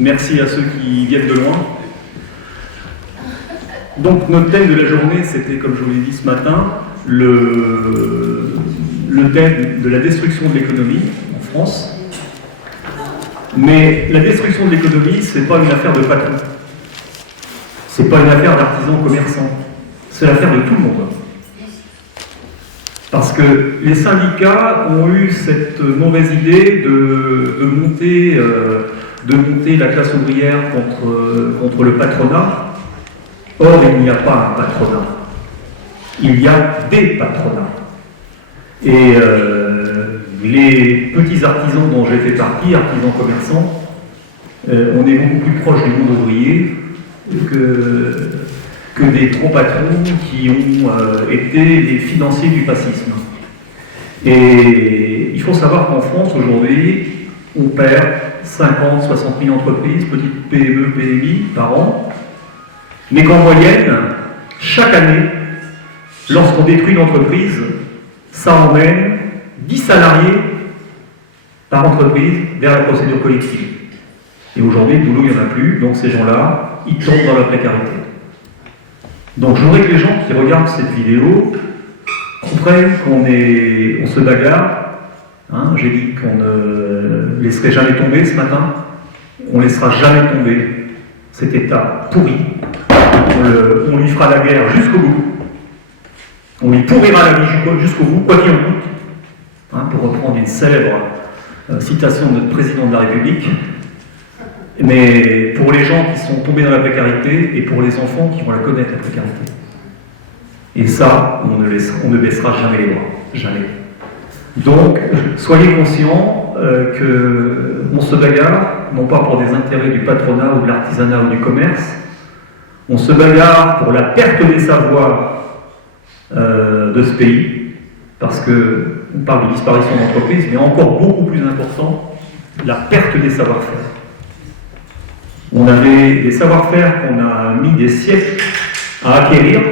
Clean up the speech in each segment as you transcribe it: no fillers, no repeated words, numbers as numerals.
Merci à ceux qui viennent de loin. Donc notre thème de la journée, c'était, comme je vous l'ai dit ce matin, le thème de la destruction de l'économie en France. Mais la destruction de l'économie, ce n'est pas une affaire de patron. Ce n'est pas une affaire d'artisans commerçants. C'est l'affaire de tout le monde. Parce que les syndicats ont eu cette mauvaise idée de monter la classe ouvrière contre le patronat. Or, il n'y a pas un patronat. Il y a des patronats. Et les petits artisans dont j'ai fait partie, artisans commerçants, on est beaucoup plus proche du monde ouvrier que des gros patrons qui ont été les financiers du fascisme. Et il faut savoir qu'en France, aujourd'hui, on perd 50, 60 000 entreprises, petites PME, PMI par an, mais qu'en moyenne, chaque année, lorsqu'on détruit une entreprise, ça emmène 10 salariés par entreprise vers la procédure collective. Et aujourd'hui, le boulot, il n'y en a plus, donc ces gens-là, ils tombent dans la précarité. Donc je voudrais que les gens qui regardent cette vidéo comprennent qu'on se bagarre. Hein, j'ai dit qu'on ne laisserait jamais tomber ce matin. On ne laissera jamais tomber cet État pourri. On lui fera la guerre jusqu'au bout. On lui pourrira la vie jusqu'au bout, quoi qu'il en coûte. Hein, pour reprendre une célèbre citation de notre président de la République. Mais pour les gens qui sont tombés dans la précarité et pour les enfants qui vont la connaître, la précarité. Et ça, on ne baissera jamais les bras. Jamais. Donc, soyez conscients qu'on se bagarre, non pas pour des intérêts du patronat ou de l'artisanat ou du commerce, on se bagarre pour la perte des savoirs de ce pays, parce qu'on parle de disparition d'entreprises, mais encore beaucoup plus important, la perte des savoir-faire. On avait des savoir-faire qu'on a mis des siècles à acquérir,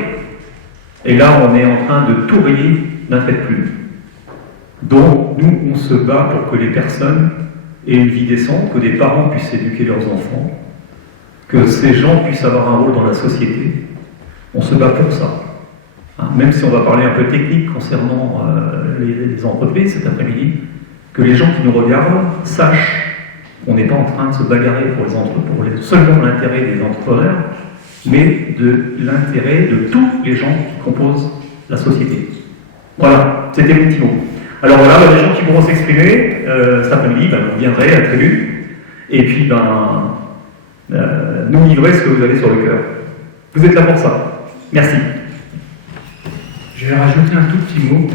et là on est en train de tout rayer d'un trait de plume. Donc nous on se bat pour que les personnes aient une vie décente, que des parents puissent éduquer leurs enfants, que ces gens puissent avoir un rôle dans la société. On se bat pour ça. Hein, même si on va parler un peu technique concernant les entreprises cet après-midi, que les gens qui nous regardent sachent qu'on n'est pas en train de se bagarrer pour seulement l'intérêt des entrepreneurs, mais de l'intérêt de tous les gens qui composent la société. Voilà, c'était mon petit mot. Alors voilà, il y a des gens qui pourront s'exprimer cet après-midi, vous viendrez à la tribune, et puis nous livrer ce que vous avez sur le cœur. Vous êtes là pour ça. Merci. Je vais rajouter un tout petit mot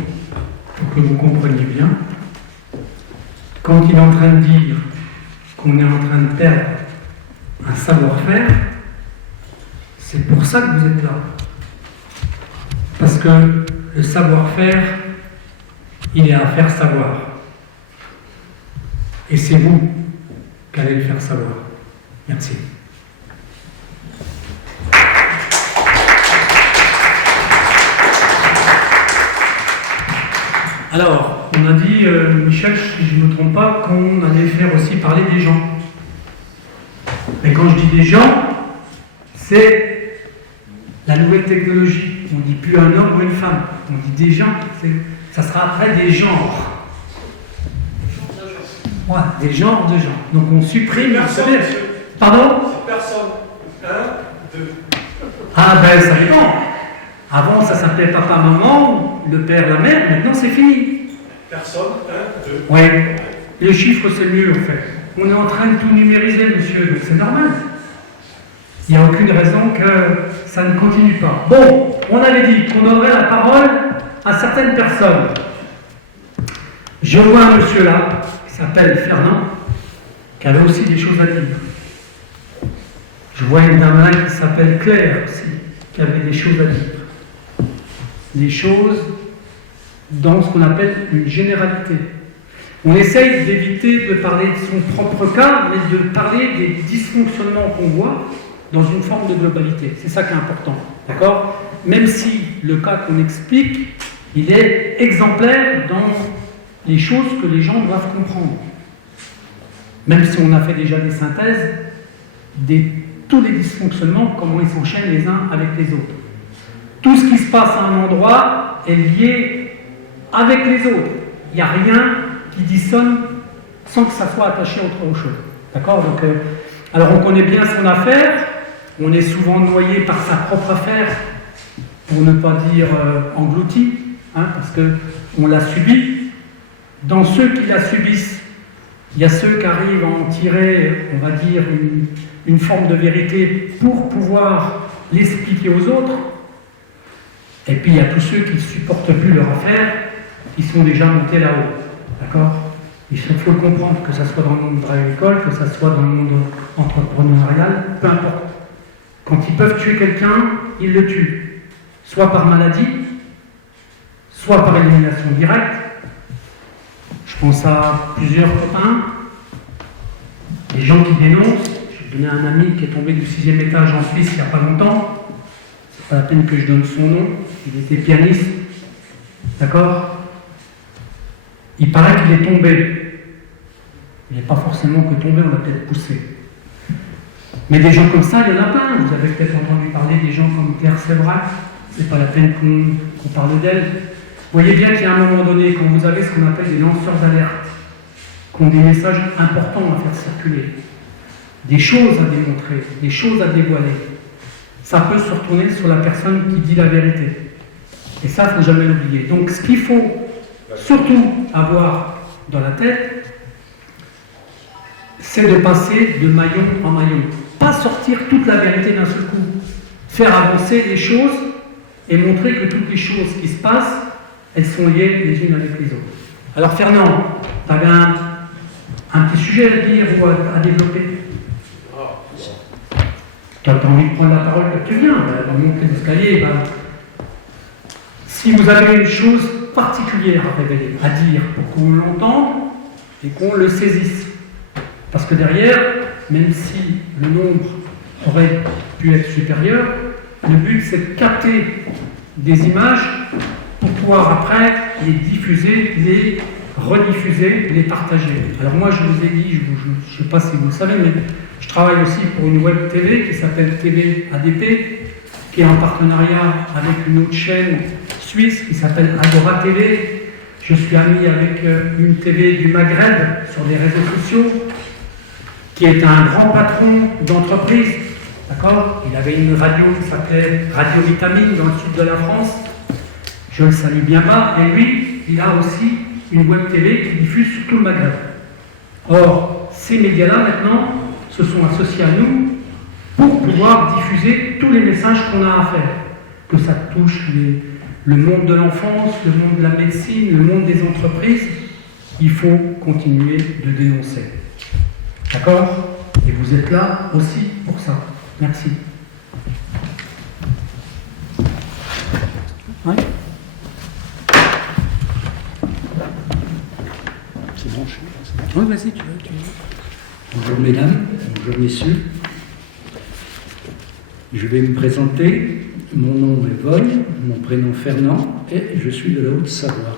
pour que vous compreniez bien. Quand il est en train de dire qu'on est en train de perdre un savoir-faire, c'est pour ça que vous êtes là. Parce que le savoir-faire, il est à faire savoir. Et c'est vous qui allez le faire savoir. Merci. Alors, on a dit, Michel, si je ne me trompe pas, qu'on allait faire aussi parler des gens. Mais quand je dis des gens, c'est la nouvelle technologie. On ne dit plus un homme ou une femme. On dit des gens. Ça sera après des genres. Ouais, des genres de gens. Donc on supprime... Personne, pardon? C'est personne. 1, 2. Ah ben ça dépend. Avant ça s'appelait papa, maman, le père, la mère, maintenant c'est fini. Personne, 1, 2. Oui, le chiffre c'est mieux en fait. On est en train de tout numériser, monsieur, donc c'est normal. Il n'y a aucune raison que ça ne continue pas. Bon, on avait dit qu'on donnerait la parole à certaines personnes. Je vois un monsieur là, qui s'appelle Fernand, qui avait aussi des choses à dire. Je vois une dame là qui s'appelle Claire aussi, qui avait des choses à dire. Des choses dans ce qu'on appelle une généralité. On essaye d'éviter de parler de son propre cas, mais de parler des dysfonctionnements qu'on voit dans une forme de globalité. C'est ça qui est important, d'accord? Même si le cas qu'on explique, il est exemplaire dans les choses que les gens doivent comprendre. Même si on a fait déjà des synthèses, tous les dysfonctionnements, comment ils s'enchaînent les uns avec les autres. Tout ce qui se passe à un endroit est lié avec les autres. Il n'y a rien qui dissonne sans que ça soit attaché à autre chose. D'accord? Donc, alors on connaît bien son affaire, on est souvent noyé par sa propre affaire, pour ne pas dire englouti, hein, parce qu'on l'a subi. Dans ceux qui la subissent, il y a ceux qui arrivent à en tirer, on va dire, une forme de vérité pour pouvoir l'expliquer aux autres. Et puis il y a tous ceux qui ne supportent plus leur affaire, qui sont déjà montés là-haut. D'accord? Il faut le comprendre, que ce soit dans le monde agricole, que ce soit dans le monde entrepreneurial, peu importe. Quand ils peuvent tuer quelqu'un, ils le tuent. Soit par maladie, soit par élimination directe. Je pense à plusieurs copains, des gens qui dénoncent. J'ai donné un ami qui est tombé du 6e étage en Suisse il n'y a pas longtemps. C'est pas la peine que je donne son nom. Il était pianiste. D'accord? Il paraît qu'il est tombé. Il n'est pas forcément que tombé, on l'a peut-être poussé. Mais des gens comme ça, il y en a plein. Vous avez peut-être entendu parler des gens comme Claire Sévrac. C'est pas la peine qu'on parle d'elle. Vous voyez bien qu'il y a un moment donné, quand vous avez ce qu'on appelle des lanceurs d'alerte, qui ont des messages importants à faire circuler, des choses à démontrer, des choses à dévoiler, ça peut se retourner sur la personne qui dit la vérité. Et ça, il ne faut jamais l'oublier. Donc ce qu'il faut surtout avoir dans la tête, c'est de passer de maillon en maillon. Pas sortir toute la vérité d'un seul coup. Faire avancer les choses et montrer que toutes les choses qui se passent, elles sont liées les unes avec les autres. Alors Fernand, tu avais un petit sujet à dire ou à développer? Tu as envie de prendre la parole quand tu viens, on va monter l'escalier. Si vous avez une chose particulière à révéler, à dire, pour qu'on l'entende et qu'on le saisisse. Parce que derrière, même si le nombre aurait pu être supérieur, le but c'est de capter des images pour pouvoir après les diffuser, les rediffuser, les partager. Alors moi je vous ai dit, je ne sais pas si vous le savez, mais je travaille aussi pour une web TV qui s'appelle TV ADP, qui est en partenariat avec une autre chaîne suisse qui s'appelle Agora TV. Je suis ami avec une TV du Maghreb sur les réseaux sociaux, qui est un grand patron d'entreprise. D'accord? Il avait une radio qui s'appelait Radio Vitamine dans le sud de la France. Je le salue bien bas. Et lui, il a aussi une web TV qui diffuse sur tout le Maghreb. Or, ces médias-là, maintenant, se sont associés à nous pour pouvoir diffuser tous les messages qu'on a à faire. Que ça touche le monde de l'enfance, le monde de la médecine, le monde des entreprises, il faut continuer de dénoncer. D'accord? Et vous êtes là aussi pour ça. Merci. Ouais. C'est bon, Oui, vas-y, tu veux. Bonjour mesdames, bonjour messieurs. Je vais me présenter. Mon nom est Voy, mon prénom Fernand, et je suis de la Haute-Savoie.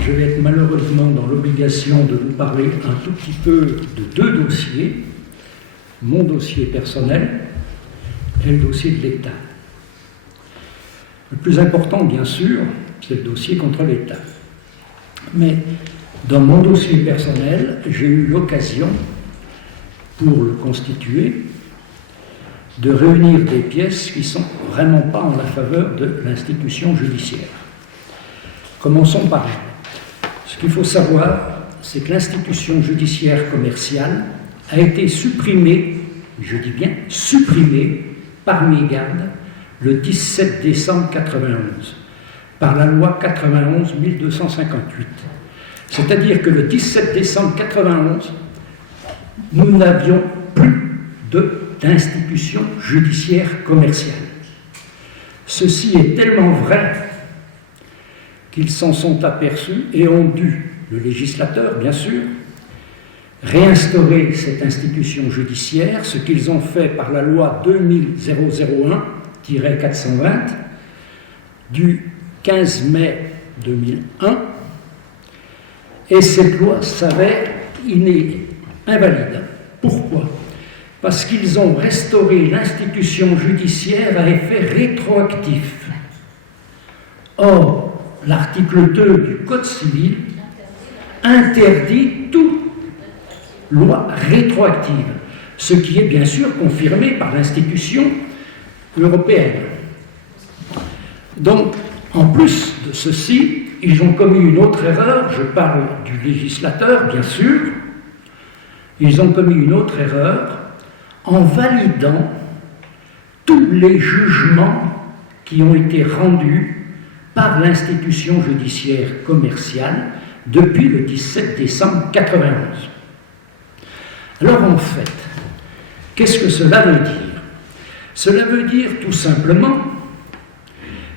Je vais être malheureusement dans l'obligation de vous parler un tout petit peu de deux dossiers. Mon dossier personnel et le dossier de l'État. Le plus important, bien sûr, c'est le dossier contre l'État. Mais dans mon dossier personnel, j'ai eu l'occasion, pour le constituer, de réunir des pièces qui ne sont vraiment pas en la faveur de l'institution judiciaire. Commençons par là. Ce qu'il faut savoir, c'est que l'institution judiciaire commerciale a été supprimée, je dis bien supprimée, par mégarde le 17 décembre 91, par la loi 91-1258. C'est-à-dire que le 17 décembre 91, nous n'avions plus d'institution judiciaire commerciale. Ceci est tellement vrai qu'ils s'en sont aperçus et ont dû, le législateur bien sûr, réinstaurer cette institution judiciaire, ce qu'ils ont fait par la loi 2001-420 du 15 mai 2001, et cette loi s'avère invalide. Pourquoi ? parce qu'ils ont restauré l'institution judiciaire à effet rétroactif. Or, l'article 2 du Code civil interdit toute loi rétroactive, ce qui est bien sûr confirmé par l'institution européenne. Donc, en plus de ceci, ils ont commis une autre erreur, je parle du législateur, bien sûr, ils ont commis une autre erreur en validant tous les jugements qui ont été rendus par l'institution judiciaire commerciale depuis le 17 décembre 1991. Alors en fait, qu'est-ce que cela veut dire? Cela veut dire tout simplement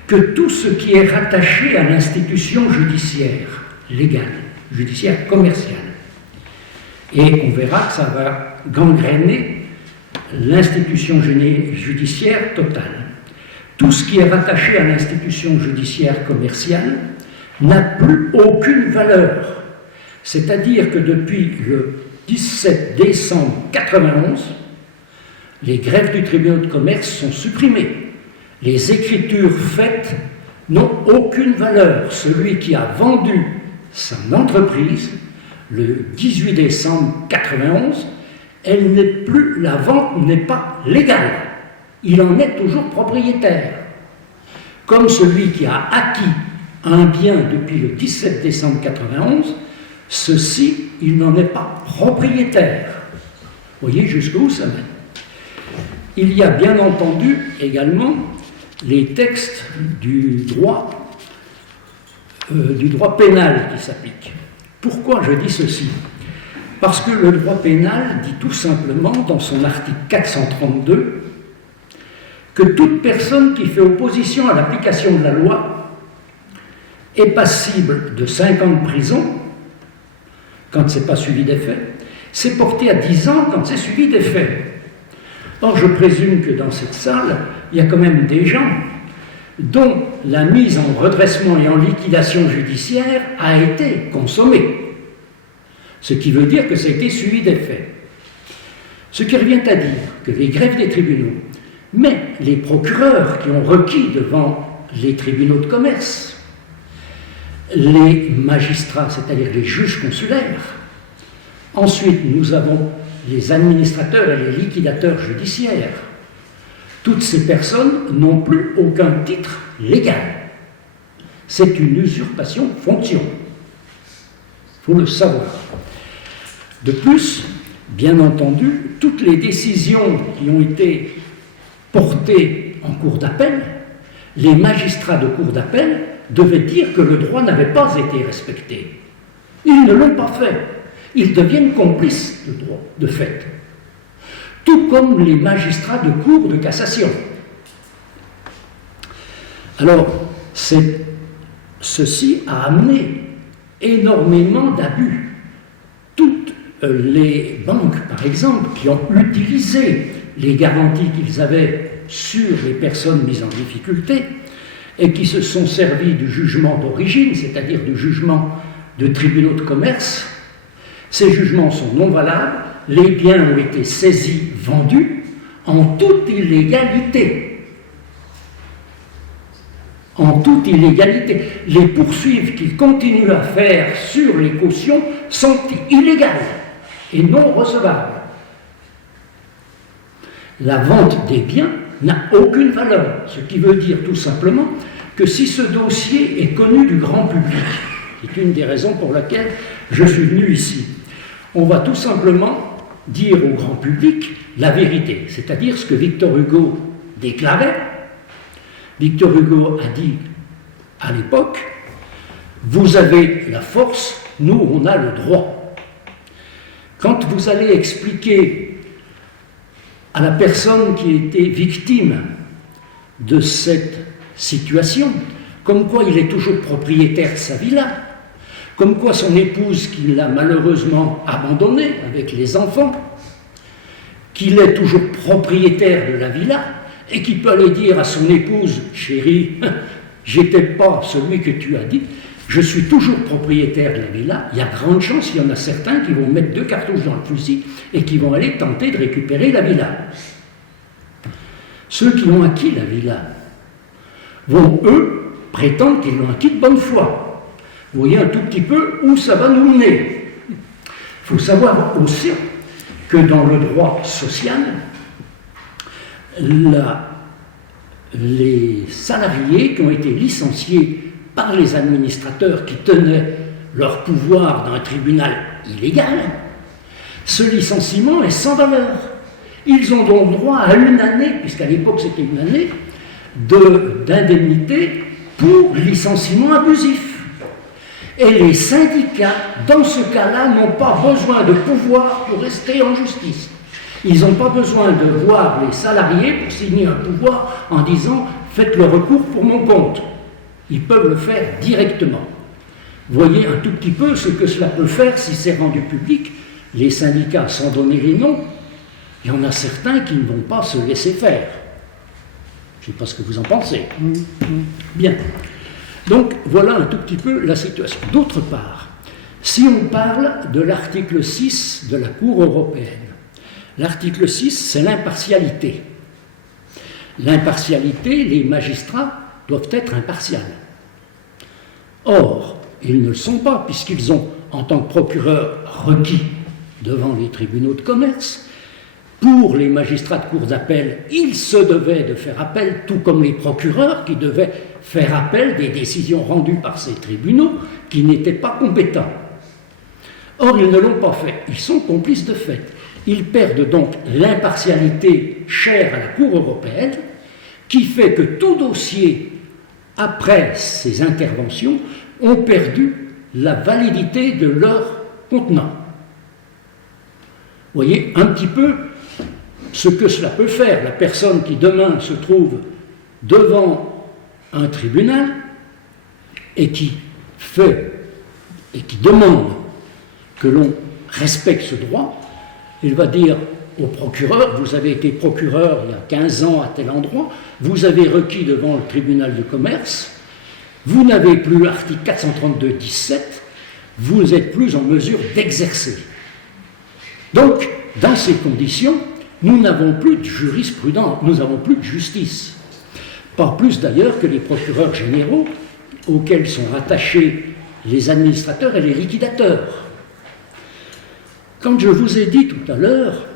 que tout ce qui est rattaché à l'institution judiciaire légale, judiciaire commerciale, et on verra que ça va gangréner l'institution judiciaire totale. Tout ce qui est rattaché à l'institution judiciaire commerciale n'a plus aucune valeur. C'est-à-dire que depuis le 17 décembre 1991, les greffes du tribunal de commerce sont supprimées. Les écritures faites n'ont aucune valeur. Celui qui a vendu son entreprise le 18 décembre 1991, la vente n'est pas légale. Il en est toujours propriétaire. Comme celui qui a acquis un bien depuis le 17 décembre 1991, ceci, il n'en est pas propriétaire. Vous voyez jusqu'où ça mène. Il y a bien entendu également les textes du droit pénal qui s'appliquent. Pourquoi je dis ceci? Parce que le droit pénal dit tout simplement, dans son article 432, que toute personne qui fait opposition à l'application de la loi est passible de 5 ans de prison quand ce n'est pas suivi des faits, c'est porté à 10 ans quand c'est suivi des faits. Or, je présume que dans cette salle, il y a quand même des gens dont la mise en redressement et en liquidation judiciaire a été consommée. Ce qui veut dire que ça a été suivi des faits. Ce qui revient à dire que les greffes des tribunaux, mais les procureurs qui ont requis devant les tribunaux de commerce, les magistrats, c'est-à-dire les juges consulaires, ensuite nous avons les administrateurs et les liquidateurs judiciaires. Toutes ces personnes n'ont plus aucun titre légal. C'est une usurpation de fonction. Il faut le savoir. De plus, bien entendu, toutes les décisions qui ont été portées en cour d'appel, les magistrats de cour d'appel devaient dire que le droit n'avait pas été respecté. Ils ne l'ont pas fait. Ils deviennent complices de droit, de fait. Tout comme les magistrats de cour de cassation. Alors, ceci a amené énormément d'abus. Toutes les banques, par exemple, qui ont utilisé les garanties qu'ils avaient sur les personnes mises en difficulté et qui se sont servis du jugement d'origine, c'est-à-dire du jugement de tribunaux de commerce, ces jugements sont non valables, les biens ont été saisis, vendus, en toute illégalité. En toute illégalité. Les poursuites qu'ils continuent à faire sur les cautions sont illégales et non recevables. La vente des biens n'a aucune valeur, ce qui veut dire tout simplement que si ce dossier est connu du grand public, c'est une des raisons pour laquelle je suis venu ici, on va tout simplement dire au grand public la vérité, c'est-à-dire ce que Victor Hugo déclarait. Victor Hugo a dit à l'époque, vous avez la force, nous on a le droit. Quand vous allez expliquer à la personne qui était victime de cette situation, comme quoi il est toujours propriétaire de sa villa, comme quoi son épouse qui l'a malheureusement abandonné avec les enfants, qu'il est toujours propriétaire de la villa et qu'il peut aller dire à son épouse, chérie, j'étais pas celui que tu as dit, je suis toujours propriétaire de la villa, il y a grande chance qu'il y en a certains qui vont mettre 2 cartouches dans le fusil et qui vont aller tenter de récupérer la villa. Ceux qui ont acquis la villa vont, eux, prétendre qu'ils l'ont acquis de bonne foi. Vous voyez un tout petit peu où ça va nous mener. Il faut savoir aussi que dans le droit social, les salariés qui ont été licenciés par les administrateurs qui tenaient leur pouvoir dans un tribunal illégal, ce licenciement est sans valeur. Ils ont donc droit à 1 année, puisqu'à l'époque c'était 1 année, d'indemnité pour licenciement abusif. Et les syndicats, dans ce cas-là, n'ont pas besoin de pouvoir pour rester en justice. Ils n'ont pas besoin de voir les salariés pour signer un pouvoir en disant « faites le recours pour mon compte ». Ils peuvent le faire directement. Voyez un tout petit peu ce que cela peut faire si c'est rendu public. Les syndicats, sans donner les noms, il y en a certains qui ne vont pas se laisser faire. Je ne sais pas ce que vous en pensez. Bien. Donc, voilà un tout petit peu la situation. D'autre part, si on parle de l'article 6 de la Cour européenne, l'article 6, c'est l'impartialité. L'impartialité, les magistrats doivent être impartiaux. Or, ils ne le sont pas, puisqu'ils ont, en tant que procureurs, requis devant les tribunaux de commerce. Pour les magistrats de cour d'appel, ils se devaient de faire appel, tout comme les procureurs qui devaient faire appel des décisions rendues par ces tribunaux qui n'étaient pas compétents. Or, ils ne l'ont pas fait. Ils sont complices de fait. Ils perdent donc l'impartialité chère à la Cour européenne, qui fait que tout dossier, après ces interventions, ont perdu la validité de leur contenant. Vous voyez un petit peu ce que cela peut faire. La personne qui demain se trouve devant un tribunal et qui demande que l'on respecte ce droit, il va dire au procureur, vous avez été procureur il y a 15 ans à tel endroit, vous avez requis devant le tribunal de commerce, vous n'avez plus l'article 432-17, vous n'êtes plus en mesure d'exercer. Donc, dans ces conditions, nous n'avons plus de jurisprudence, nous n'avons plus de justice. Pas plus d'ailleurs que les procureurs généraux auxquels sont rattachés les administrateurs et les liquidateurs. Quand je vous ai dit tout à l'heure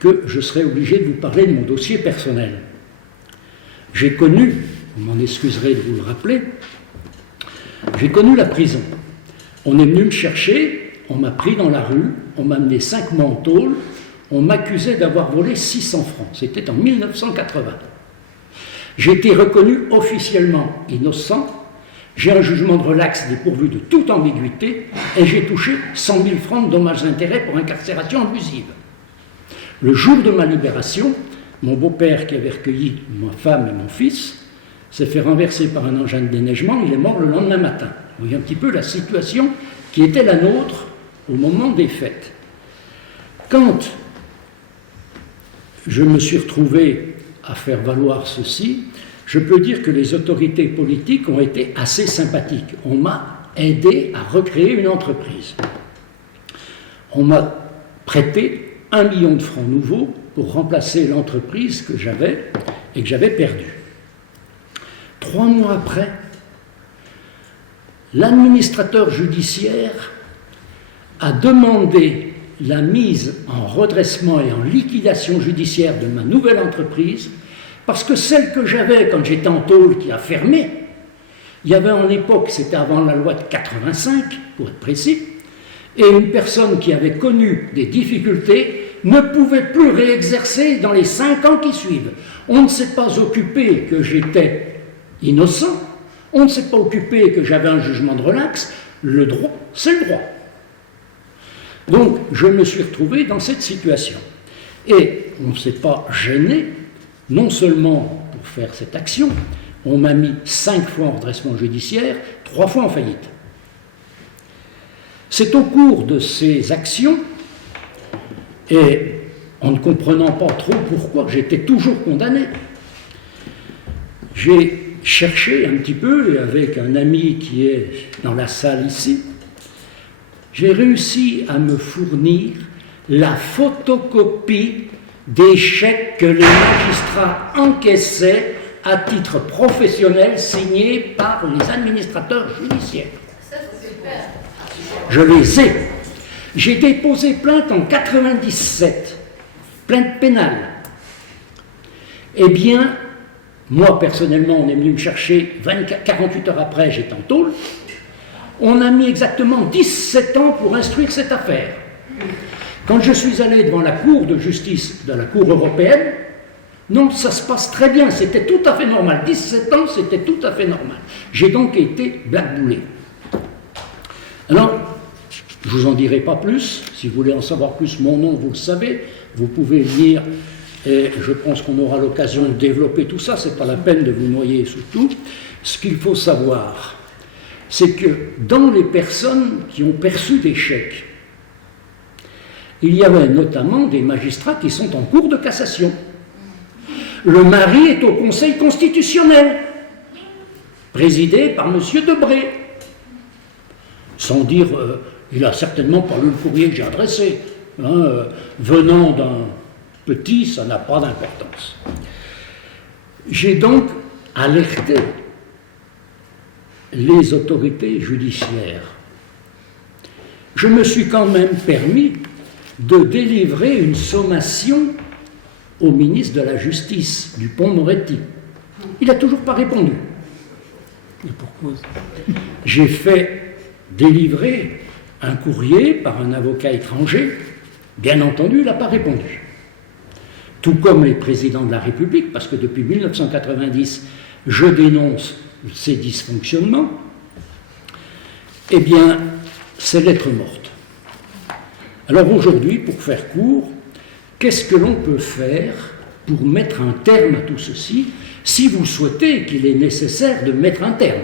que je serais obligé de vous parler de mon dossier personnel, j'ai connu, vous m'en excuserez de vous le rappeler, j'ai connu la prison. On est venu me chercher, on m'a pris dans la rue, on m'a amené 5 mois en tôle, on m'accusait d'avoir volé 600 francs. C'était en 1980. J'ai été reconnu officiellement innocent, j'ai un jugement de relax dépourvu de toute ambiguïté et j'ai touché 100 000 francs de dommages-intérêts pour incarcération abusive. Le jour de ma libération, mon beau-père qui avait recueilli ma femme et mon fils s'est fait renverser par un engin de déneigement, il est mort le lendemain matin. Vous voyez un petit peu la situation qui était la nôtre au moment des fêtes. Quand je me suis retrouvé à faire valoir ceci, je peux dire que les autorités politiques ont été assez sympathiques. On m'a aidé à recréer une entreprise. On m'a prêté 1 million de francs nouveaux pour remplacer l'entreprise que j'avais et que j'avais perdue. 3 mois après, l'administrateur judiciaire a demandé la mise en redressement et en liquidation judiciaire de ma nouvelle entreprise parce que celle que j'avais quand j'étais en tôle qui a fermé, il y avait en époque, c'était avant la loi de 85 pour être précis, et une personne qui avait connu des difficultés ne pouvait plus réexercer dans les 5 ans qui suivent. On ne s'est pas occupé que j'étais innocent, on ne s'est pas occupé que j'avais un jugement de relax, le droit, c'est le droit. Donc, je me suis retrouvé dans cette situation. Et on ne s'est pas gêné, non seulement pour faire cette action, on m'a mis 5 fois en redressement judiciaire, 3 fois en faillite. C'est au cours de ces actions, et en ne comprenant pas trop pourquoi j'étais toujours condamné, j'ai cherché un petit peu, et avec un ami qui est dans la salle ici, j'ai réussi à me fournir la photocopie des chèques que les magistrats encaissaient à titre professionnel signés par les administrateurs judiciaires. Je les ai. J'ai déposé plainte en 97, plainte pénale. Eh bien, moi personnellement, on est venu me chercher 48 heures après, j'étais en tôle. On a mis exactement 17 ans pour instruire cette affaire. Quand je suis allé devant la Cour de justice de la Cour européenne, non, ça se passe très bien, c'était tout à fait normal. 17 ans, c'était tout à fait normal. J'ai donc été blackboulé. Alors, je ne vous en dirai pas plus. Si vous voulez en savoir plus, mon nom, vous le savez. Vous pouvez lire, et je pense qu'on aura l'occasion de développer tout ça. Ce n'est pas la peine de vous noyer sous tout. Ce qu'il faut savoir, c'est que dans les personnes qui ont perçu des chèques, il y avait notamment des magistrats qui sont en cours de cassation. Le mari est au Conseil constitutionnel, présidé par M. Debré. Sans dire, il n'a certainement pas lu le courrier que j'ai adressé. Venant d'un petit, ça n'a pas d'importance. J'ai donc alerté les autorités judiciaires. Je me suis quand même permis de délivrer une sommation au ministre de la Justice, Dupond-Moretti. Il n'a toujours pas répondu. Et pourquoi? J'ai fait délivrer un courrier par un avocat étranger. Bien entendu, il n'a pas répondu. Tout comme les présidents de la République, parce que depuis 1990, je dénonce ces dysfonctionnements. Eh bien, c'est lettre morte. Alors aujourd'hui, pour faire court, qu'est-ce que l'on peut faire pour mettre un terme à tout ceci, si vous souhaitez qu'il est nécessaire de mettre un terme?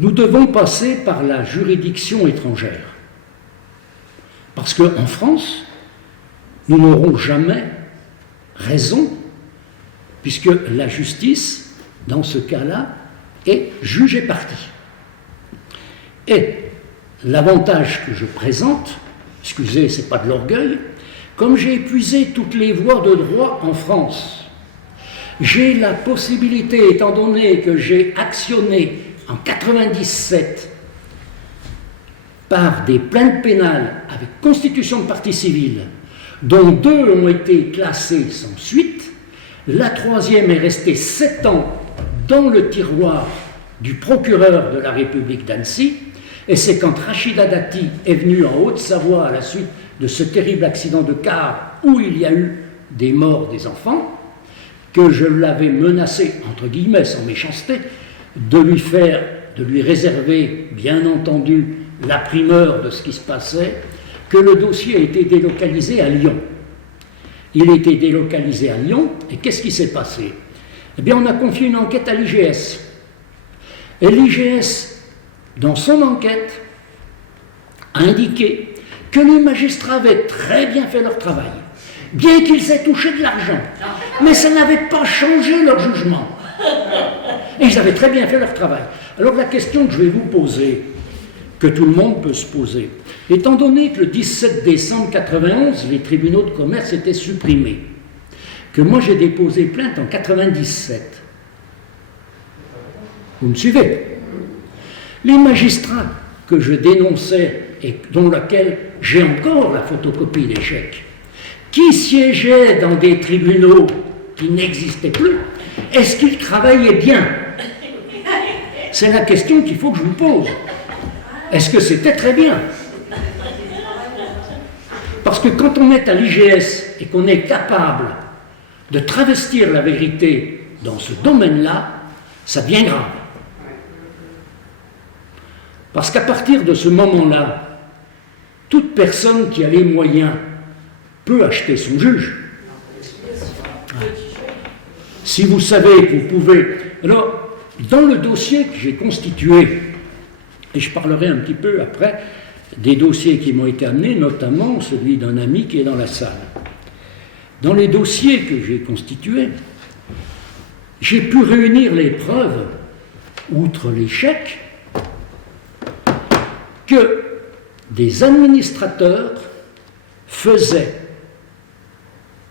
Nous devons passer par la juridiction étrangère. Parce qu'en France, nous n'aurons jamais raison, puisque la justice, dans ce cas-là, est juge et partie. Et l'avantage que je présente, excusez, ce n'est pas de l'orgueil, comme j'ai épuisé toutes les voies de droit en France, j'ai la possibilité, étant donné que j'ai actionné en 97 par des plaintes pénales avec constitution de partie civile, dont 2 ont été classées sans suite, la 3e est restée 7 ans dans le tiroir du procureur de la République d'Annecy, et c'est quand Rachida Dati est venue en Haute-Savoie à la suite de ce terrible accident de car où il y a eu des morts des enfants, que je l'avais menacé, entre guillemets, sans méchanceté, de lui réserver, bien entendu, la primeur de ce qui se passait, que le dossier a été délocalisé à Lyon. Il a été délocalisé à Lyon, et qu'est-ce qui s'est passé? Eh bien, on a confié une enquête à l'IGS. Et l'IGS, dans son enquête, a indiqué que les magistrats avaient très bien fait leur travail, bien qu'ils aient touché de l'argent, mais ça n'avait pas changé leur jugement. Et ils avaient très bien fait leur travail. Alors la question que je vais vous poser, que tout le monde peut se poser, étant donné que le 17 décembre 1991, les tribunaux de commerce étaient supprimés, que moi j'ai déposé plainte en 1997, vous me suivez? Les magistrats que je dénonçais et dont laquelle j'ai encore la photocopie des chèques, qui siégeaient dans des tribunaux qui n'existaient plus, est-ce qu'ils travaillaient bien? C'est la question qu'il faut que je vous pose. Est-ce que c'était très bien? Parce que quand on est à l'IGS et qu'on est capable de travestir la vérité dans ce domaine-là, ça devient grave. Parce qu'à partir de ce moment-là, toute personne qui a les moyens peut acheter son juge. Si vous savez que vous pouvez... Alors, dans le dossier que j'ai constitué, et je parlerai un petit peu après des dossiers qui m'ont été amenés, notamment celui d'un ami qui est dans la salle. Dans les dossiers que j'ai constitués, j'ai pu réunir les preuves, outre les chèques, que des administrateurs faisaient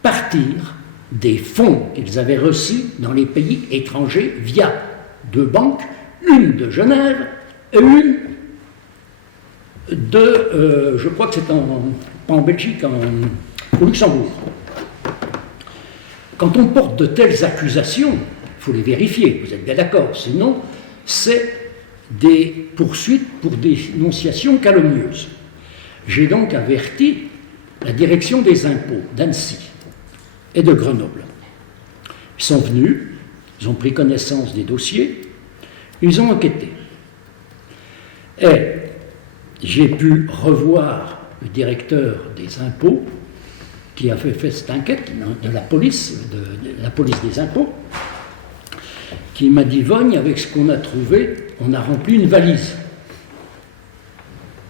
partir des fonds qu'ils avaient reçus dans les pays étrangers via 2 banques, une de Genève et une de, je crois que c'est pas en Belgique, au Luxembourg. Quand on porte de telles accusations, il faut les vérifier, vous êtes bien d'accord, sinon c'est des poursuites pour dénonciation calomnieuse. J'ai donc averti la direction des impôts d'Annecy et de Grenoble. Ils sont venus, ils ont pris connaissance des dossiers, ils ont enquêté. Et j'ai pu revoir le directeur des impôts qui a fait cette enquête de la police des impôts, qui m'a dit: Vogne, avec ce qu'on a trouvé, on a rempli une valise.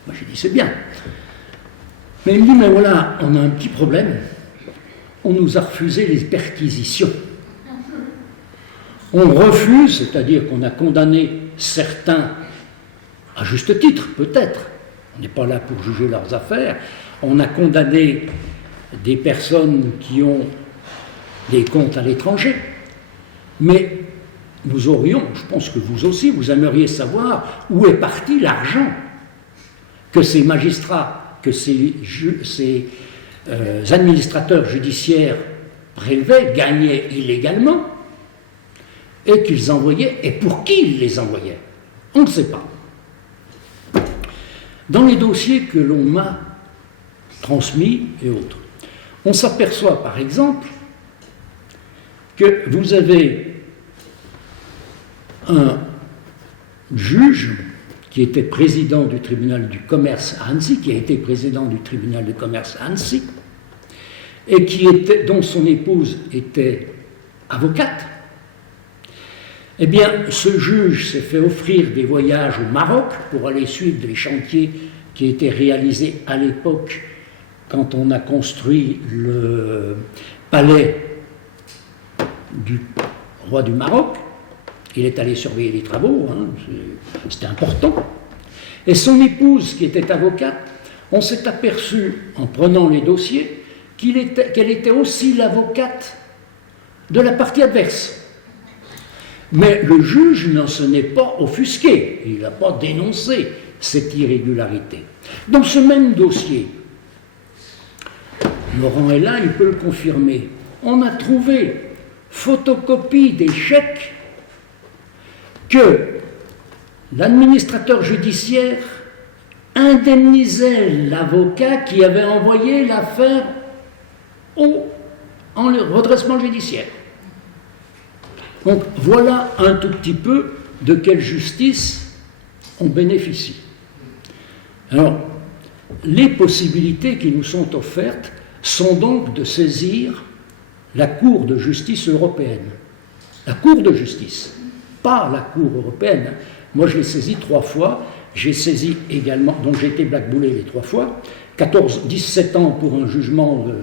Moi j'ai dit: c'est bien. Mais il me dit: mais voilà, on a un petit problème. On nous a refusé les perquisitions. On refuse, c'est-à-dire qu'on a condamné certains, à juste titre peut-être, on n'est pas là pour juger leurs affaires, on a condamné des personnes qui ont des comptes à l'étranger, mais nous aurions, je pense que vous aussi, vous aimeriez savoir où est parti l'argent que ces magistrats, que ces administrateurs judiciaires prélevaient, gagnaient illégalement, et qu'ils envoyaient, et pour qui ils les envoyaient. On ne sait pas. Dans les dossiers que l'on m'a transmis et autres, on s'aperçoit par exemple que vous avez un juge qui était président du tribunal du commerce à Annecy, qui a été président du tribunal du commerce à Annecy, et dont son épouse était avocate. Eh bien, ce juge s'est fait offrir des voyages au Maroc pour aller suivre les chantiers qui étaient réalisés à l'époque quand on a construit le palais du roi du Maroc. Il est allé surveiller les travaux, hein, c'était important. Et son épouse, qui était avocate, on s'est aperçu, en prenant les dossiers, qu'elle était aussi l'avocate de la partie adverse. Mais le juge n'en s'en est pas offusqué, il n'a pas dénoncé cette irrégularité. Dans ce même dossier, Laurent est là, il peut le confirmer, on a trouvé photocopie des chèques que l'administrateur judiciaire indemnisait l'avocat qui avait envoyé l'affaire en redressement judiciaire. Donc voilà un tout petit peu de quelle justice on bénéficie. Alors, les possibilités qui nous sont offertes sont donc de saisir la Cour de justice européenne. La Cour de justice, pas la Cour européenne. Moi, je l'ai saisie 3 fois. J'ai saisi également, donc j'ai été blackboulé les 3 fois. 17 ans pour un jugement de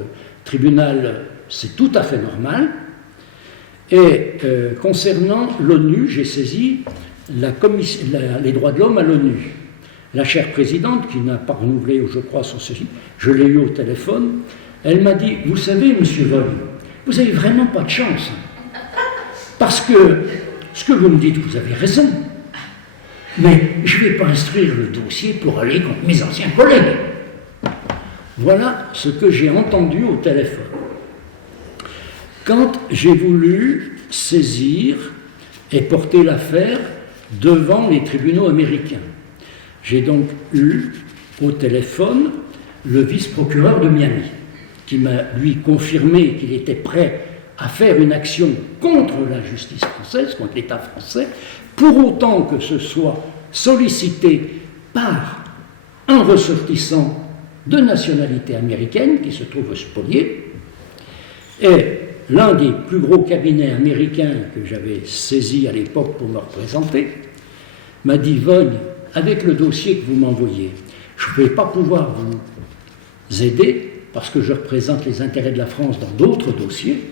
tribunal, c'est tout à fait normal. Et concernant l'ONU, j'ai saisi les droits de l'homme à l'ONU. La chère présidente, qui n'a pas renouvelé, je crois, son ceci, je l'ai eu au téléphone, elle m'a dit: vous savez, monsieur Vogne, vous n'avez vraiment pas de chance. Parce que ce que vous me dites, vous avez raison. Mais je ne vais pas instruire le dossier pour aller contre mes anciens collègues. Voilà ce que j'ai entendu au téléphone. Quand j'ai voulu saisir et porter l'affaire devant les tribunaux américains, j'ai donc eu au téléphone le vice-procureur de Miami, qui m'a, lui, confirmé qu'il était prêt à faire une action contre la justice française, contre l'État français, pour autant que ce soit sollicité par un ressortissant de nationalité américaine qui se trouve spolié. Et l'un des plus gros cabinets américains que j'avais saisi à l'époque pour me représenter m'a dit: Vogne, avec le dossier que vous m'envoyez, je ne vais pas pouvoir vous aider parce que je représente les intérêts de la France dans d'autres dossiers,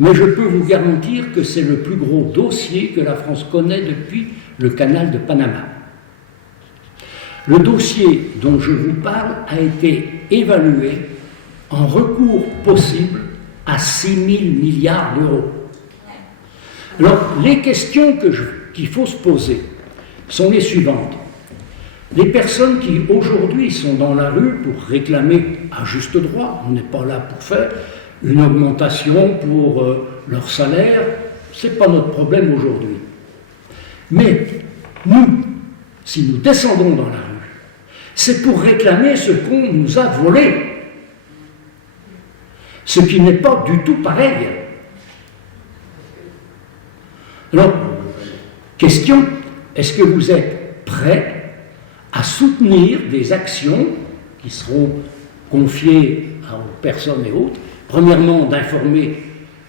Mais je peux vous garantir que c'est le plus gros dossier que la France connaît depuis le canal de Panama. Le dossier dont je vous parle a été évalué en recours possible à 6 000 milliards d'euros. Alors, les questions qu'il faut se poser sont les suivantes. Les personnes qui aujourd'hui sont dans la rue pour réclamer à juste droit, on n'est pas là pour faire une augmentation pour leur salaire, ce n'est pas notre problème aujourd'hui. Mais nous, si nous descendons dans la rue, c'est pour réclamer ce qu'on nous a volé, ce qui n'est pas du tout pareil. Alors, question, est-ce que vous êtes prêts à soutenir des actions qui seront confiées aux personnes et autres? Premièrement, d'informer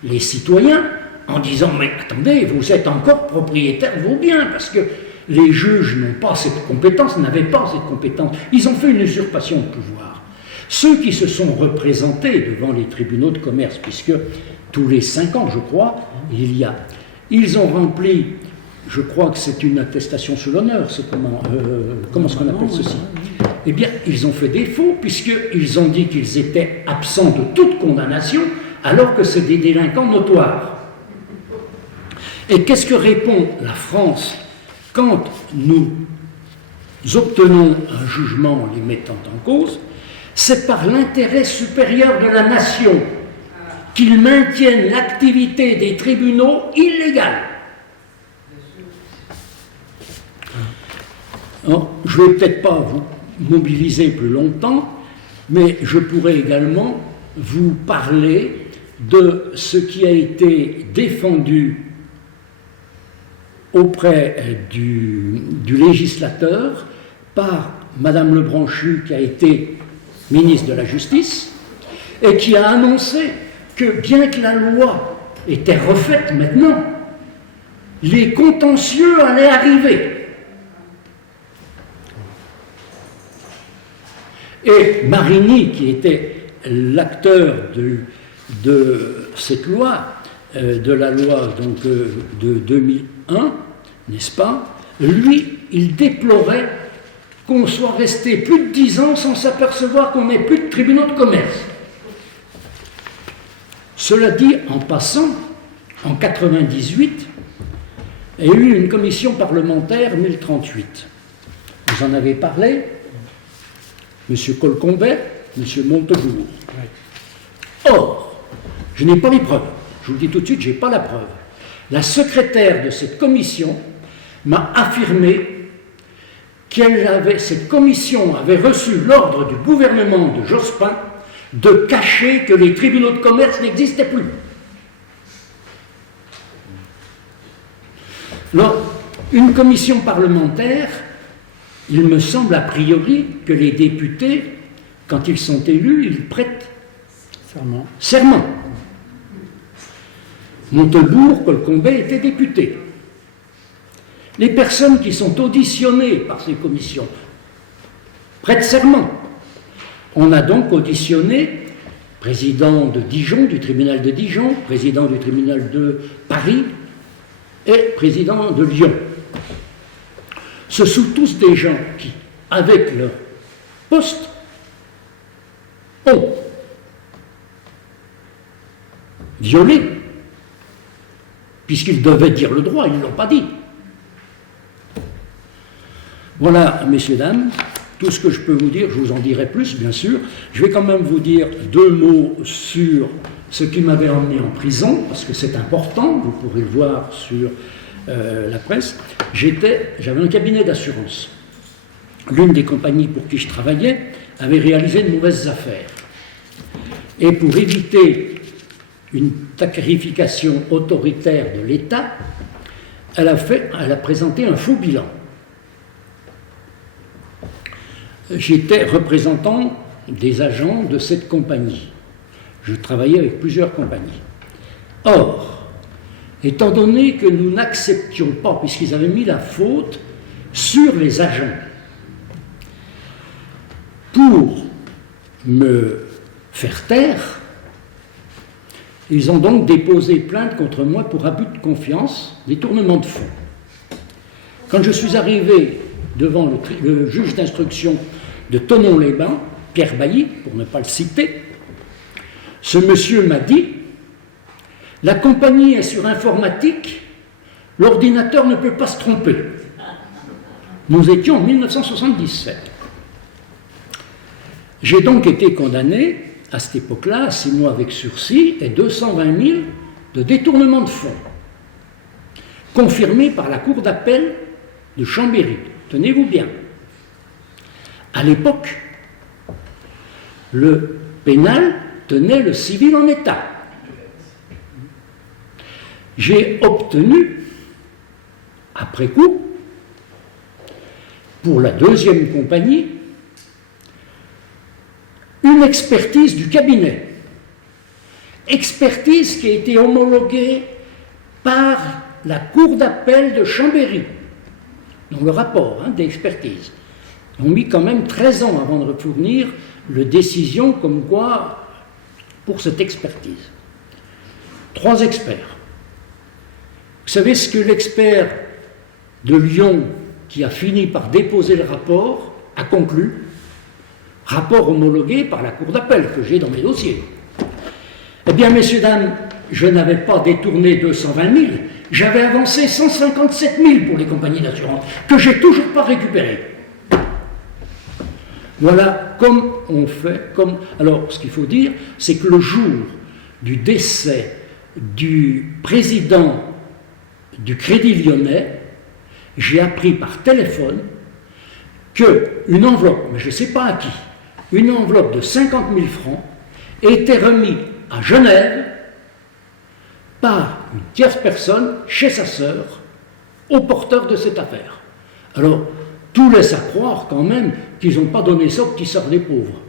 les citoyens en disant « mais attendez, vous êtes encore propriétaire de vos biens » parce que les juges n'ont pas cette compétence, n'avaient pas cette compétence. Ils ont fait une usurpation de pouvoir. Ceux qui se sont représentés devant les tribunaux de commerce, puisque tous les 5 ans, je crois, ils ont rempli, je crois que c'est une attestation sous l'honneur, c'est comment est-ce qu'on appelle ceci? Eh bien, ils ont fait défaut, puisqu'ils ont dit qu'ils étaient absents de toute condamnation, alors que c'est des délinquants notoires. Et qu'est-ce que répond la France quand nous obtenons un jugement les mettant en cause? C'est par l'intérêt supérieur de la nation qu'ils maintiennent l'activité des tribunaux illégale. Alors, je ne vais peut-être pas vous mobiliser plus longtemps, mais je pourrais également vous parler de ce qui a été défendu auprès du législateur par Madame Lebranchu, qui a été ministre de la Justice, et qui a annoncé que bien que la loi était refaite maintenant, les contentieux allaient arriver. Et Marini, qui était l'acteur de cette loi, de la loi donc, de 2001, n'est-ce pas, lui, il déplorait qu'on soit resté plus de 10 ans sans s'apercevoir qu'on n'ait plus de tribunaux de commerce. Cela dit, en passant, en 1998, il y a eu une commission parlementaire 1038. Vous en avez parlé, M. Colcombet, M. Montebourg. Or, je n'ai pas les preuves. Je vous le dis tout de suite, je n'ai pas la preuve. La secrétaire de cette commission m'a affirmé cette commission avait reçu l'ordre du gouvernement de Jospin de cacher que les tribunaux de commerce n'existaient plus. Alors, une commission parlementaire, il me semble a priori que les députés, quand ils sont élus, ils prêtent serment. Montebourg, Colcombet étaient députés. Les personnes qui sont auditionnées par ces commissions prêtent serment. On a donc auditionné président de Dijon, du tribunal de Dijon, président du tribunal de Paris et président de Lyon. Ce sont tous des gens qui, avec leur poste, ont violé, puisqu'ils devaient dire le droit, ils ne l'ont pas dit. Voilà, messieurs, dames, tout ce que je peux vous dire. Je vous en dirai plus, bien sûr. Je vais quand même vous dire 2 mots sur ce qui m'avait emmené en prison, parce que c'est important, vous pourrez le voir sur la presse. J'avais un cabinet d'assurance. L'une des compagnies pour qui je travaillais avait réalisé de mauvaises affaires. Et pour éviter une tarification autoritaire de l'État, elle a présenté un faux bilan. J'étais représentant des agents de cette compagnie. Je travaillais avec plusieurs compagnies. Or, étant donné que nous n'acceptions pas, puisqu'ils avaient mis la faute sur les agents, pour me faire taire, Ils ont donc déposé plainte contre moi pour abus de confiance, détournement de fonds. Quand je suis arrivé devant le juge d'instruction de Thonon-les-Bains, Pierre Bailly, pour ne pas le citer, ce monsieur m'a dit « La compagnie est sur informatique, l'ordinateur ne peut pas se tromper. » Nous étions en 1977. J'ai donc été condamné à cette époque-là à 6 mois avec sursis et 220 000 de détournement de fonds, confirmé par la cour d'appel de Chambéry. Tenez-vous bien. À l'époque, le pénal tenait le civil en état. J'ai obtenu, après coup, pour la deuxième compagnie, une expertise du cabinet. Expertise qui a été homologuée par la cour d'appel de Chambéry, dans le rapport d'expertise. Ils ont mis quand même 13 ans avant de fournir la décision comme quoi pour cette expertise. 3 experts. Vous savez ce que l'expert de Lyon, qui a fini par déposer le rapport, a conclu? Rapport homologué par la cour d'appel que j'ai dans mes dossiers. Eh bien, messieurs, dames, je n'avais pas détourné 220 000, j'avais avancé 157 000 pour les compagnies d'assurance, que j'ai toujours pas récupérées. Voilà comme on fait. Alors, ce qu'il faut dire, c'est que le jour du décès du président du Crédit Lyonnais, j'ai appris par téléphone qu'une enveloppe, mais je ne sais pas à qui, une enveloppe de 50 000 francs était remise à Genève par une tierce personne chez sa sœur au porteur de cette affaire. Alors, tout laisse à croire quand même qu'ils n'ont pas donné ça aux petits sœurs des pauvres.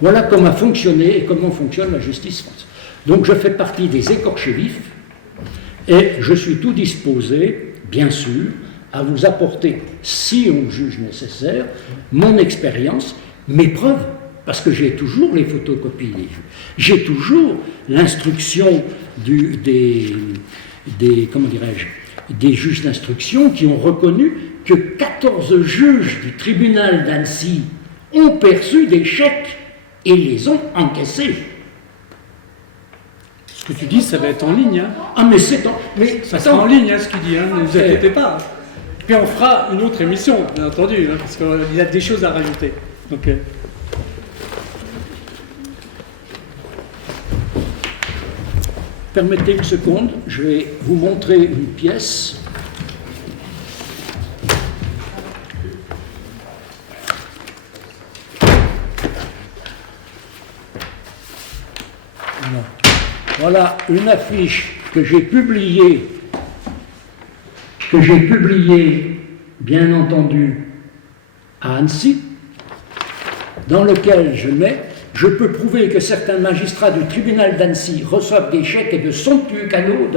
Voilà comment a fonctionné et comment fonctionne la justice française. Donc je fais partie des écorchés vifs et je suis tout disposé, bien sûr, à vous apporter, si on le juge nécessaire, mon expérience, mes preuves, parce que j'ai toujours les photocopies des juges. J'ai toujours l'instruction des juges d'instruction qui ont reconnu que 14 juges du tribunal d'Annecy ont perçu des chèques et les ont encaissés. Ce que tu dis, ça va être en ligne. Hein. Ah, mais c'est ça sera en ligne, ce qu'il dit, ne vous inquiétez pas. Puis on fera une autre émission, bien entendu, parce qu'il y a des choses à rajouter. Donc, permettez une seconde, je vais vous montrer une pièce. Voilà une affiche que j'ai publiée, bien entendu, à Annecy, dans lequel je mets « Je peux prouver que certains magistrats du tribunal d'Annecy reçoivent des chèques et de somptueux canaux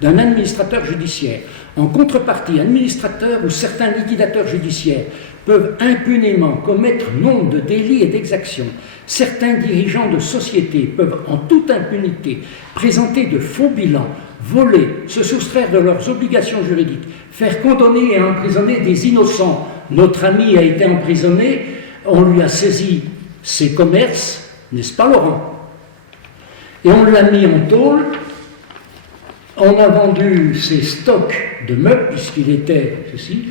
d'un administrateur judiciaire. En contrepartie, administrateurs ou certains liquidateurs judiciaires peuvent impunément commettre nombre de délits et d'exactions. Certains dirigeants de sociétés peuvent en toute impunité présenter de faux bilans, voler, se soustraire de leurs obligations juridiques, faire condamner et emprisonner des innocents. Notre ami a été emprisonné, on lui a saisi ses commerces, n'est-ce pas Laurent? Et on l'a mis en tôle, on a vendu ses stocks de meubles, puisqu'il était ceci,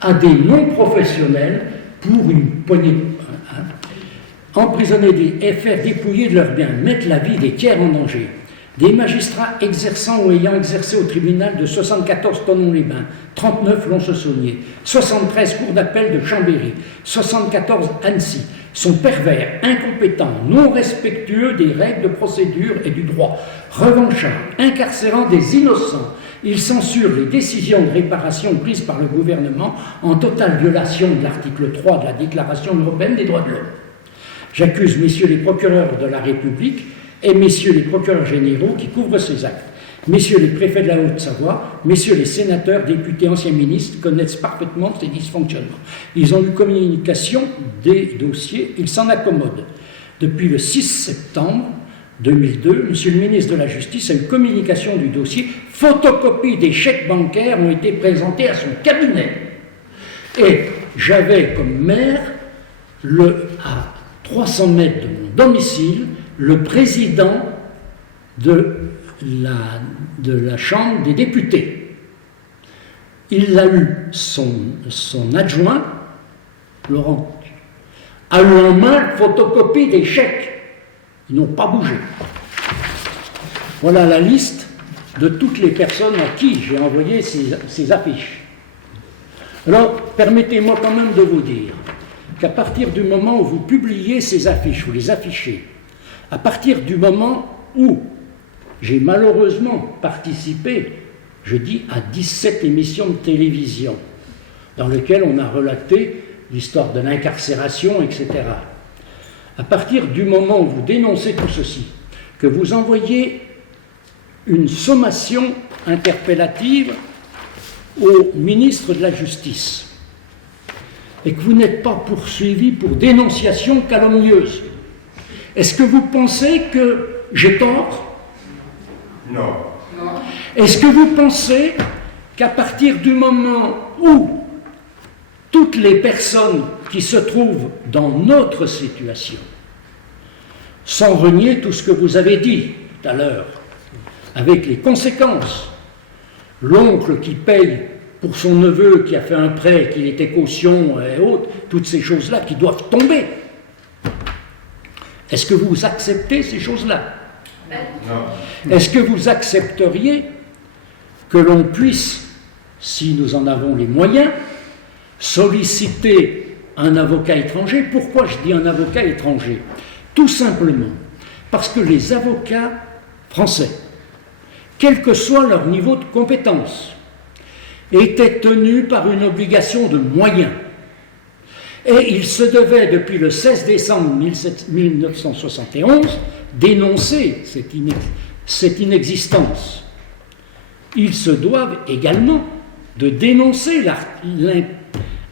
à des non-professionnels pour une poignée emprisonner et faire dépouiller de leurs biens, mettre la vie des tiers en danger. Des magistrats exerçant ou ayant exercé au tribunal de 74 Thonon-les-Bains, 39 Lons-le-Saunier, 73 cours d'appel de Chambéry, 74 Annecy, sont pervers, incompétents, non respectueux des règles de procédure et du droit, revanchards, incarcérant des innocents. Ils censurent les décisions de réparation prises par le gouvernement en totale violation de l'article 3 de la Déclaration européenne des droits de l'homme. J'accuse messieurs les procureurs de la République et messieurs les procureurs généraux qui couvrent ces actes. Messieurs les préfets de la Haute-Savoie, messieurs les sénateurs, députés, anciens ministres connaissent parfaitement ces dysfonctionnements. Ils ont eu communication des dossiers, ils s'en accommodent. Depuis le 6 septembre 2002, Monsieur le ministre de la Justice a eu communication du dossier. Photocopies des chèques bancaires ont été présentées à son cabinet. Et j'avais comme maire, à 300 mètres de mon domicile, le président de la Chambre des députés. Il a eu son adjoint, Laurent, a eu en main photocopie des chèques. Ils n'ont pas bougé. Voilà la liste de toutes les personnes à qui j'ai envoyé ces affiches. Alors, permettez-moi quand même de vous dire qu'à partir du moment où vous publiez ces affiches, vous les affichez, à partir du moment où j'ai malheureusement participé, je dis, à 17 émissions de télévision, dans lesquelles on a relaté l'histoire de l'incarcération, etc. À partir du moment où vous dénoncez tout ceci, que vous envoyez une sommation interpellative au ministre de la Justice, et que vous n'êtes pas poursuivi pour dénonciation calomnieuse, est-ce que vous pensez que j'ai tort? Non. Est-ce que vous pensez qu'à partir du moment où toutes les personnes qui se trouvent dans notre situation, sans renier tout ce que vous avez dit tout à l'heure, avec les conséquences, l'oncle qui paye pour son neveu qui a fait un prêt, qui était caution et autres, toutes ces choses-là qui doivent tomber, est-ce que vous acceptez ces choses-là? Non. Est-ce que vous accepteriez que l'on puisse, si nous en avons les moyens, solliciter un avocat étranger? Pourquoi je dis un avocat étranger? Tout simplement parce que les avocats français, quel que soit leur niveau de compétence, étaient tenus par une obligation de moyens. Et ils se devaient, depuis le 16 décembre 1971, dénoncer cette inexistence. Ils se doivent également de dénoncer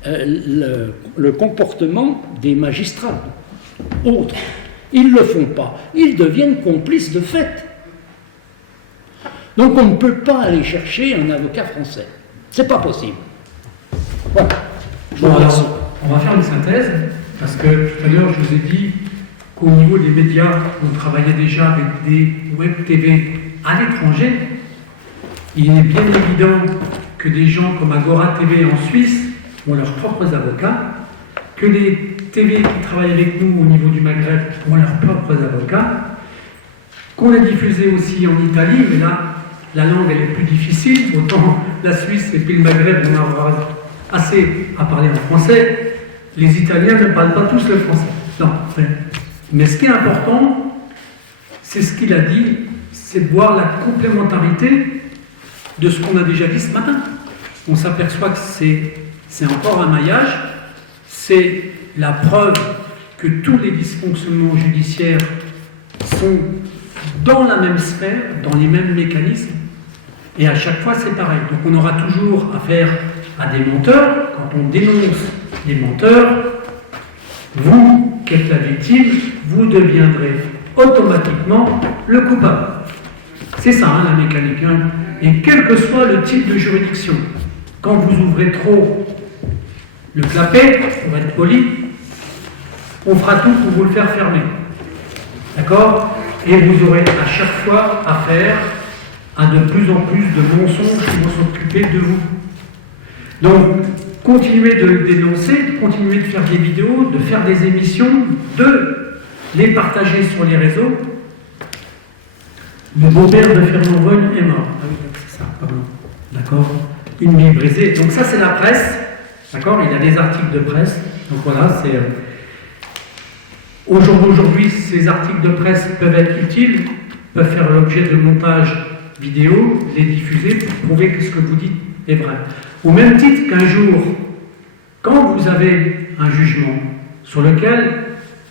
le comportement des magistrats. Autres, ils ne le font pas. Ils deviennent complices de fait. Donc on ne peut pas aller chercher un avocat français. C'est pas possible. Voilà. Je vous Bon, remercie. alors, on va faire une synthèse, parce que tout à l'heure, je vous ai dit qu'au niveau des médias, on travaillait déjà avec des web TV à l'étranger. Il est bien évident que des gens comme Agora TV en Suisse ont leurs propres avocats, que les TV qui travaillent avec nous au niveau du Maghreb ont leurs propres avocats, qu'on a diffusé aussi en Italie, mais là, la langue elle est plus difficile, autant la Suisse et puis le Maghreb, on aura assez à parler en français. Les Italiens ne parlent pas tous le français. Non. Mais ce qui est important, c'est ce qu'il a dit, c'est de voir la complémentarité de ce qu'on a déjà dit ce matin. On s'aperçoit que c'est encore un maillage, c'est la preuve que tous les dysfonctionnements judiciaires sont dans la même sphère, dans les mêmes mécanismes, et à chaque fois c'est pareil. Donc on aura toujours affaire à des menteurs. Quand on dénonce les menteurs, vous, qui êtes la victime, vous deviendrez automatiquement le coupable. C'est ça, hein, la mécanique. Hein. Et quel que soit le type de juridiction, quand vous ouvrez trop le clapet, pour être poli, on fera tout pour vous le faire fermer. D'accord? Et vous aurez à chaque fois affaire à de plus en plus de mensonges qui vont s'occuper de vous. Donc, continuez de le dénoncer, continuez de faire des vidéos, de faire des émissions, de les partager sur les réseaux. Le beau-père de Fernand Vogne est mort. Ah oui, c'est ça, pardon. D'accord? Une nuit brisée. Donc ça, c'est la presse. D'accord? Il y a des articles de presse. Donc voilà, c'est... Aujourd'hui, ces articles de presse peuvent être utiles, peuvent faire l'objet de montages vidéo, les diffuser pour prouver que ce que vous dites est vrai. Au même titre qu'un jour, quand vous avez un jugement sur lequel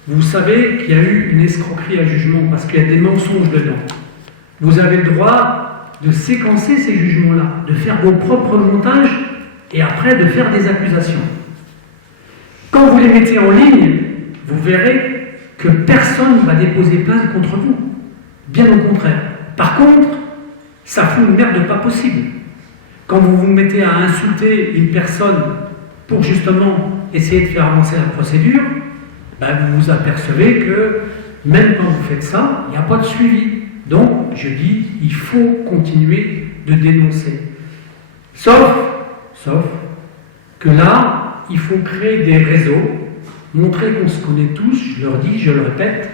vous savez qu'il y a eu une escroquerie à jugement parce qu'il y a des mensonges dedans, vous avez le droit de séquencer ces jugements-là, de faire vos propres montages et après de faire des accusations. Quand vous les mettez en ligne, vous verrez que personne ne va déposer plainte contre vous. Bien au contraire. Par contre, ça fout une merde pas possible. Quand vous vous mettez à insulter une personne pour justement essayer de faire avancer la procédure, ben vous vous apercevez que même quand vous faites ça, il n'y a pas de suivi. Donc, je dis, il faut continuer de dénoncer. Sauf que là, il faut créer des réseaux, montrer qu'on se connaît tous, je leur dis, je le répète,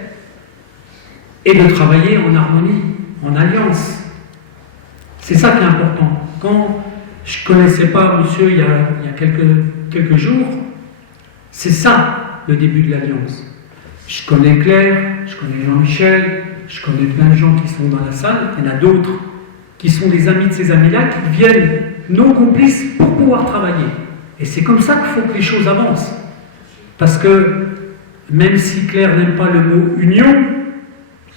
et de travailler en harmonie, en alliance. C'est ça qui est important. Quand je ne connaissais pas monsieur il y a quelques jours, c'est ça le début de l'alliance. Je connais Claire, je connais Jean-Michel, je connais plein de gens qui sont dans la salle, il y en a d'autres qui sont des amis de ces amis-là, qui deviennent nos complices pour pouvoir travailler. Et c'est comme ça qu'il faut que les choses avancent. Parce que même si Claire n'aime pas le mot union,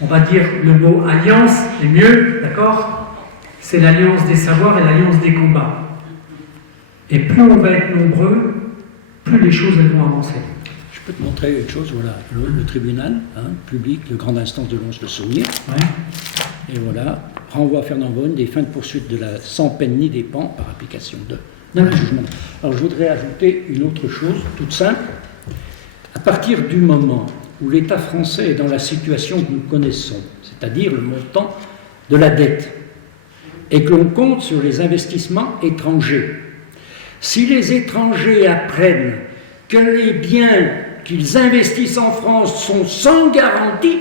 on va dire le mot alliance est mieux, d'accord? C'est l'alliance des savoirs et l'alliance des combats. Et plus on va être nombreux, plus les choses elles vont avancer. Je peux te montrer une chose, voilà, le tribunal public de grande instance de Lons-le-Saunier. Ouais. Et voilà, renvoi à Fernand Vaughan des fins de poursuite de la sans peine ni dépens par application de jugement. Alors je voudrais ajouter une autre chose, toute simple. À partir du moment où l'État français est dans la situation que nous connaissons, c'est-à-dire le montant de la dette, et que l'on compte sur les investissements étrangers, si les étrangers apprennent que les biens qu'ils investissent en France sont sans garantie,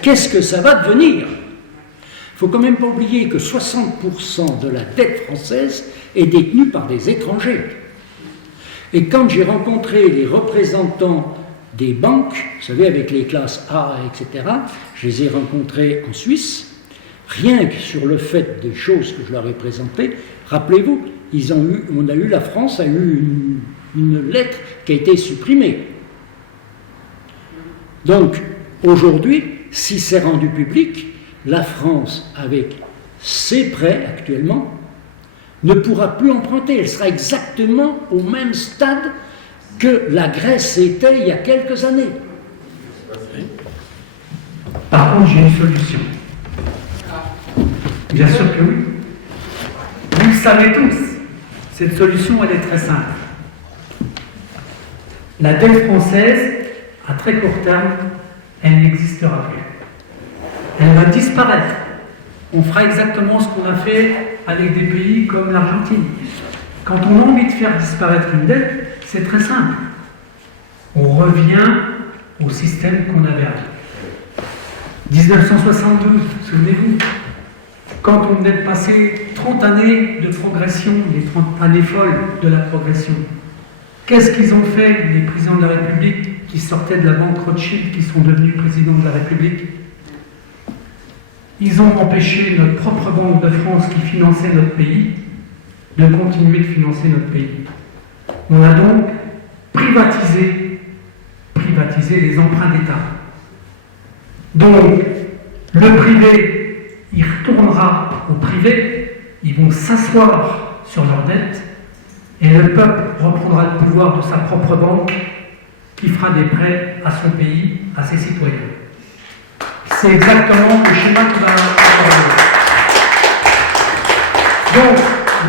qu'est-ce que ça va devenir? Il ne faut quand même pas oublier que 60% de la dette française est détenue par des étrangers. Et quand j'ai rencontré les représentants des banques, vous savez, avec les classes A, etc., je les ai rencontrés en Suisse, rien que sur le fait des choses que je leur ai présentées, rappelez-vous, la France a eu une lettre qui a été supprimée. Donc, aujourd'hui, si c'est rendu public, la France, avec ses prêts actuellement, ne pourra plus emprunter. Elle sera exactement au même stade que la Grèce était il y a quelques années. Par contre, j'ai une solution. Bien sûr que oui. Vous le savez tous. Cette solution, elle est très simple. La dette française, à très court terme, elle n'existera plus. Elle va disparaître. On fera exactement ce qu'on a fait avec des pays comme l'Argentine. Quand on a envie de faire disparaître une dette, c'est très simple. On revient au système qu'on avait avant. 1972, souvenez-vous, quand on venait de passer 30 années de progression, les 30 années folles de la progression, qu'est-ce qu'ils ont fait, les présidents de la République qui sortaient de la banque Rothschild, qui sont devenus présidents de la République? Ils ont empêché notre propre Banque de France qui finançait notre pays de continuer de financer notre pays. On a donc privatisé les emprunts d'État. Donc, le privé, il retournera au privé, ils vont s'asseoir sur leur dette, et le peuple reprendra le pouvoir de sa propre banque qui fera des prêts à son pays, à ses citoyens. C'est exactement le schéma qui va avoir. Donc,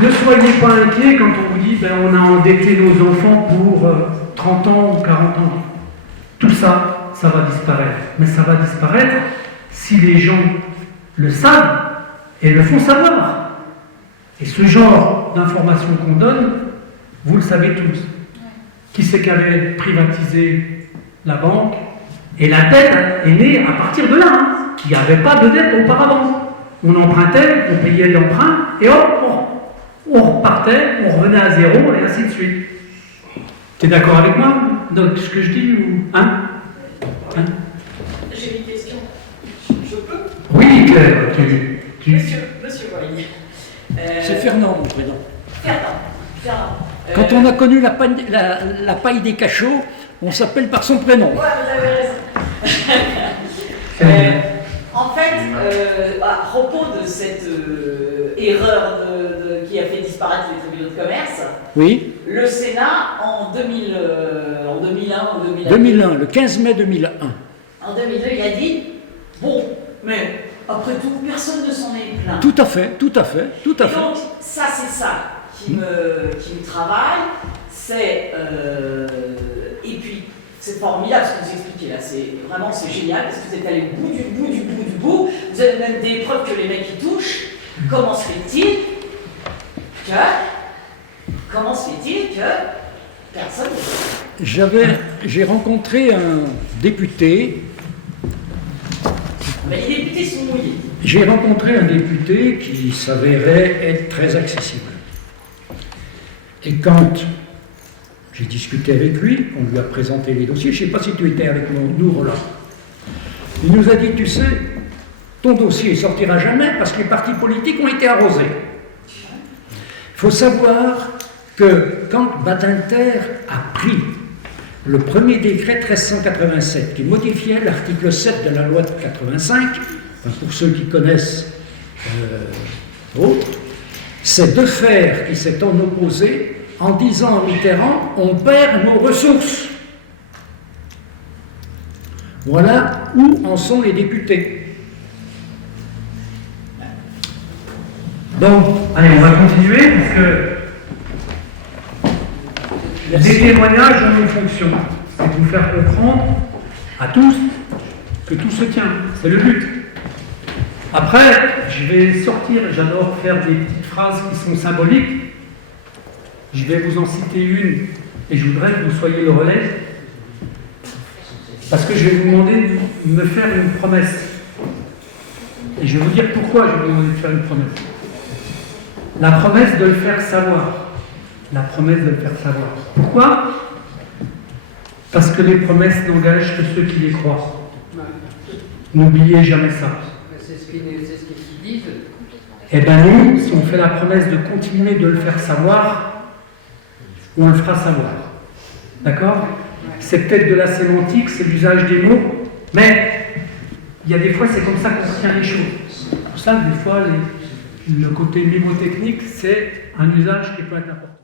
ne soyez pas inquiets quand on vous dit on a endetté nos enfants pour 30 ans ou 40 ans. Tout ça, ça va disparaître. Mais ça va disparaître si les gens le savent et le font savoir. Et ce genre d'informations qu'on donne, vous le savez tous. Qui c'est qui avait privatisé la banque? Et la dette est née à partir de là. Il n'y avait pas de dette auparavant. On empruntait, on payait l'emprunt, et hop, on repartait, on revenait à zéro, et ainsi de suite. Tu es d'accord avec moi, donc, ce que je dis ou... Hein? J'ai une question. Je peux? Oui, Claire, Monsieur Boigny. C'est Fernand, mon prénom. Fernand. Quand on a connu la paille des cachots, on s'appelle par son prénom. Ouais, vous avez raison. En fait, à propos de cette erreur qui a fait disparaître les tribunaux de commerce, oui. Le Sénat, en 2001 ou 2002, 2001, le 15 mai 2001. en 2002, il a dit, bon, Mais après tout, personne ne s'en est plaint. Tout à fait, tout à fait, tout à Et fait. donc, ça, c'est ça qui me travaille. C'est. Et puis, c'est formidable ce que vous expliquez là. C'est génial parce que vous êtes allé au bout du bout. Vous avez même des preuves que les mecs y touchent. Comment se fait-il que personne. J'ai rencontré un député. Mais les députés sont mouillés. J'ai rencontré un député qui s'avérait être très accessible. Et quand j'ai discuté avec lui, on lui a présenté les dossiers, je ne sais pas si tu étais avec nous, Roland. Il nous a dit, tu sais, ton dossier ne sortira jamais parce que les partis politiques ont été arrosés. Il faut savoir que quand Badinter a pris le premier décret 1387 qui modifiait l'article 7 de la loi de 85, enfin pour ceux qui connaissent autres, c'est Defer qui s'est en opposé en disant à Mitterrand, on perd nos ressources. Voilà où en sont les députés. Donc, allez, on va continuer parce que les témoignages ont une fonction, c'est de vous faire comprendre à tous que tout se tient, c'est le but. Après, je vais sortir, j'adore faire des petites phrases qui sont symboliques. Je vais vous en citer une et je voudrais que vous soyez le relais parce que je vais vous demander de me faire une promesse. Et je vais vous dire pourquoi je vais vous demander de faire une promesse. La promesse de le faire savoir. La promesse de le faire savoir. Pourquoi? Parce que les promesses n'engagent que ceux qui les croient. N'oubliez jamais ça. C'est ce qu'ils disent. Eh bien nous, si on fait la promesse de continuer de le faire savoir, on le fera savoir. D'accord? C'est peut-être de la sémantique, c'est l'usage des mots, mais il y a des fois, c'est comme ça qu'on retient les choses. C'est pour ça que des fois, le côté mnémotechnique, c'est un usage qui peut être important.